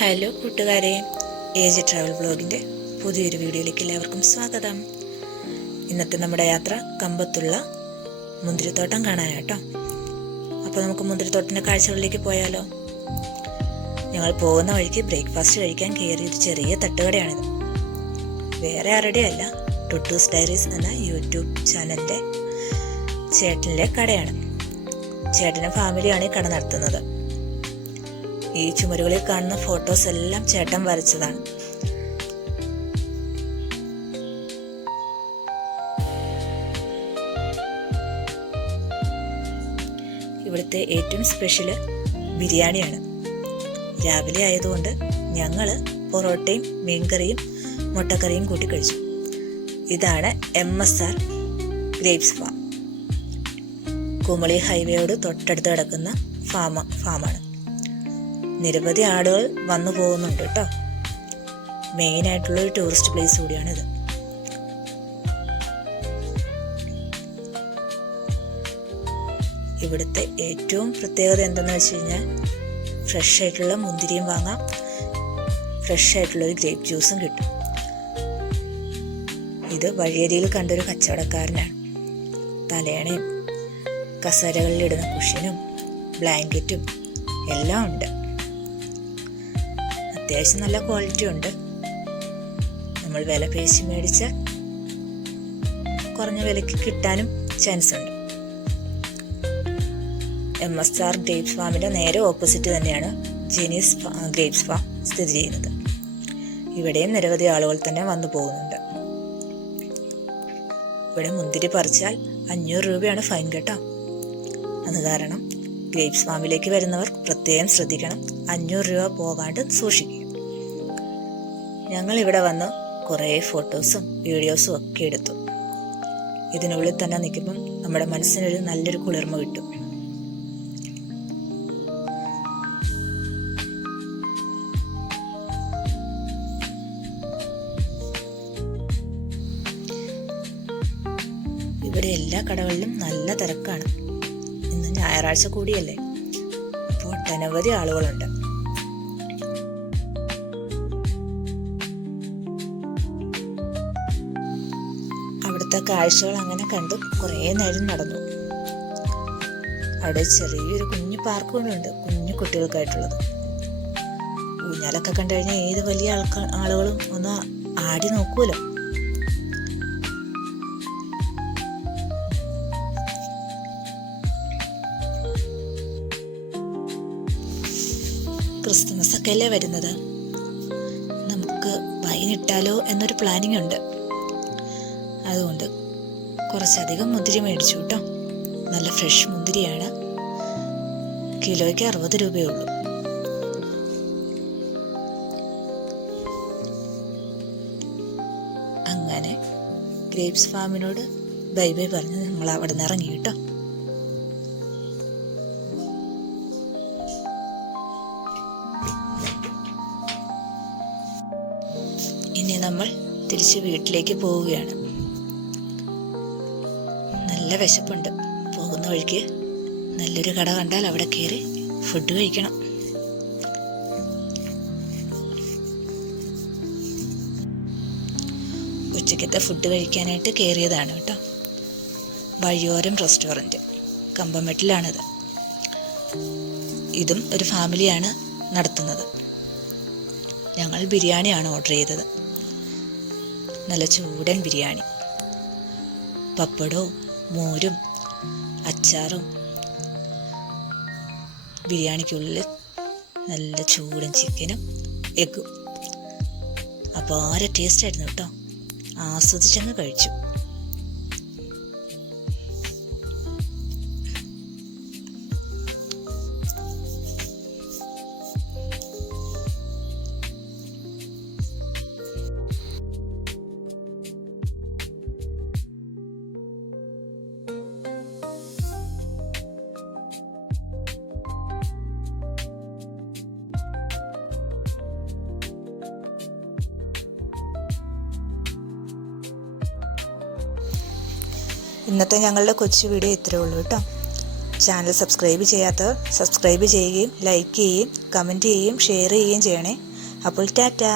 Hello കൂട്ടുകാരെ, age travel ബ്ലോഗിൻ്റെ പുതിയൊരു വീഡിയോയിലേക്ക് എല്ലാവർക്കും സ്വാഗതം. ഇന്നത്തെ നമ്മുടെ യാത്ര കമ്പത്തുള്ള മുന്തിരിത്തോട്ടം കാണാനാട്ടോ. അപ്പോൾ നമുക്ക് മുന്തിരിത്തോട്ടത്തിൻ്റെ കാഴ്ചകളിലേക്ക് പോയാലോ. ഞങ്ങൾ പോകുന്ന വഴിക്ക് ബ്രേക്ക്ഫാസ്റ്റ് കഴിക്കാൻ കയറിയ ഒരു ചെറിയ തട്ടുകടയാണിത്. വേറെ ആരുടെ അല്ല, ടുട്ടൂസ് ഡയറീസ് എന്ന യൂട്യൂബ് ചാനലിൻ്റെ ചേട്ടനിലെ കടയാണ്. ചേട്ടനും ഫാമിലിയാണ് ഈ കട നടത്തുന്നത്. ഈ ചുമരുകളിൽ കാണുന്ന ഫോട്ടോസ് എല്ലാം ചേട്ടൻ വരച്ചതാണ്. ഇവിടുത്തെ ഏറ്റവും സ്പെഷ്യല് ബിരിയാണിയാണ്. രാവിലെ ആയതുകൊണ്ട് ഞങ്ങൾ പൊറോട്ടയും മീൻകറിയും മുട്ടക്കറിയും കൂട്ടി കഴിച്ചു. ഇതാണ് MSR ഗ്രേപ്സ് ഫാം. കുമളി ഹൈവേയോട് തൊട്ടടുത്ത് കിടക്കുന്ന ഫാമാണ്. നിരവധി ആളുകൾ വന്നു പോകുന്നുണ്ട് കേട്ടോ. മെയിനായിട്ടുള്ള ഒരു ടൂറിസ്റ്റ് പ്ലേസ് കൂടിയാണിത്. ഇവിടുത്തെ ഏറ്റവും പ്രത്യേകത എന്തെന്ന് വെച്ച് കഴിഞ്ഞാൽ ഫ്രഷ് ആയിട്ടുള്ള മുന്തിരിയും വാങ്ങാം, ഫ്രഷ് ആയിട്ടുള്ളൊരു ഗ്രേപ്പ് ജ്യൂസും കിട്ടും. ഇത് വഴിയരിയിൽ കണ്ടൊരു കച്ചവടക്കാരനാണ്. തലയണയും കസേരകളിലിടുന്ന കുഷ്യനും ബ്ലാങ്കറ്റും എല്ലാം ഉണ്ട്. അത്യാവശ്യം നല്ല ക്വാളിറ്റി ഉണ്ട്. നമ്മൾ വില പേശി മേടിച്ചാൽ കുറഞ്ഞ വിലയ്ക്ക് കിട്ടാനും ചാൻസ് ഉണ്ട്. MSR ഗ്രേപ്സ് ഫാമിൻ്റെ നേരെ ഓപ്പോസിറ്റ് തന്നെയാണ് ജെനീസ് ഗ്രേപ്സ് ഫാം സ്ഥിതി ചെയ്യുന്നത്. ഇവിടെയും നിരവധി ആളുകൾ തന്നെ വന്നു പോകുന്നുണ്ട്. ഇവിടെ മുന്തിരി പറിച്ചാൽ 500 രൂപയാണ് ഫൈൻ കേട്ടോ. അത് കാരണം ഗ്രേപ്സ് ഫാമിലേക്ക് വരുന്നവർ പ്രത്യേകം ശ്രദ്ധിക്കണം. 500 രൂപ പോകാണ്ട് സൂക്ഷിക്കുക. ഞങ്ങൾ ഇവിടെ വന്ന് കുറേ ഫോട്ടോസും വീഡിയോസും ഒക്കെ എടുത്തു. ഇതിനുള്ളിൽ തന്നെ നിൽക്കുമ്പം നമ്മുടെ മനസ്സിനൊരു നല്ലൊരു കുളിർമ കിട്ടും. ഇവിടെ എല്ലാ കടകളിലും നല്ല തിരക്കാണ്. ഇന്ന് ഞായറാഴ്ച കൂടിയല്ലേ, അപ്പോൾ ഒട്ടനവധി ആളുകളുണ്ട്. അവിടുത്തെ കാഴ്ചകൾ അങ്ങനെ കണ്ടു കുറേ നേരം നടന്നു. അവിടെ ചെറിയൊരു കുഞ്ഞു പാർക്ക് കൊണ്ടുണ്ട്, കുഞ്ഞു കുട്ടികൾക്കായിട്ടുള്ളത്. ഊഞ്ഞാലൊക്കെ കണ്ടു കഴിഞ്ഞാൽ ഏത് വലിയ ആളുകളും ഒന്ന് ആടി നോക്കൂലോ. ക്രിസ്മസ് ഒക്കെ അല്ലേ വരുന്നത്, നമുക്ക് വൈനിട്ടാലോ എന്നൊരു പ്ലാനിങ് ഉണ്ട്. അതുകൊണ്ട് കുറച്ചധികം മുന്തിരി മേടിച്ചു കേട്ടോ. നല്ല ഫ്രഷ് മുന്തിരിയാണ്. കിലോയ്ക്ക് 60 രൂപയേ ഉള്ളൂ. അങ്ങനെ ഗ്രേപ്സ് ഫാമിനോട് ബൈ ബൈ പറഞ്ഞ് നമ്മൾ അവിടെ നിന്ന് ഇറങ്ങി കേട്ടോ. ഇനി നമ്മൾ തിരിച്ച് വീട്ടിലേക്ക് പോവുകയാണ്. നല്ല വിശപ്പുണ്ട്. പോകുന്ന വഴിക്ക് നല്ലൊരു കട കണ്ടാൽ അവിടെ കയറി ഫുഡ് കഴിക്കണം. ഉച്ചക്കത്തെ ഫുഡ് കഴിക്കാനായിട്ട് കയറിയതാണ് കേട്ടോ. വഴിയോരം റെസ്റ്റോറൻറ്റ് കമ്പമെട്ടിലാണിത്. ഇതും ഒരു ഫാമിലിയാണ് നടത്തുന്നത്. ഞങ്ങൾ ബിരിയാണിയാണ് ഓർഡർ ചെയ്തത്. നല്ല ചൂടൻ ബിരിയാണി, പപ്പടവും മോരും അച്ചാറും, ബിരിയാണിക്കുള്ളിൽ നല്ല ചൂടൻ ചിക്കനും എഗ്ഗും. അപാര ടേസ്റ്റ് ആയിരുന്നു കേട്ടോ. ആസ്വദിച്ചങ്ങ് കഴിച്ചു. ഇന്നത്തെ ഞങ്ങളുടെ കൊച്ചു വീഡിയോ ഇത്രയേ ഉള്ളൂ കേട്ടോ. ചാനൽ സബ്സ്ക്രൈബ് ചെയ്യാത്തവർ സബ്സ്ക്രൈബ് ചെയ്യുകയും ലൈക്ക് ചെയ്യുകയും കമൻറ്റ് ചെയ്യുകയും ഷെയർ ചെയ്യുകയും ചെയ്യണേ. അപ്പോൾ ടാറ്റാ.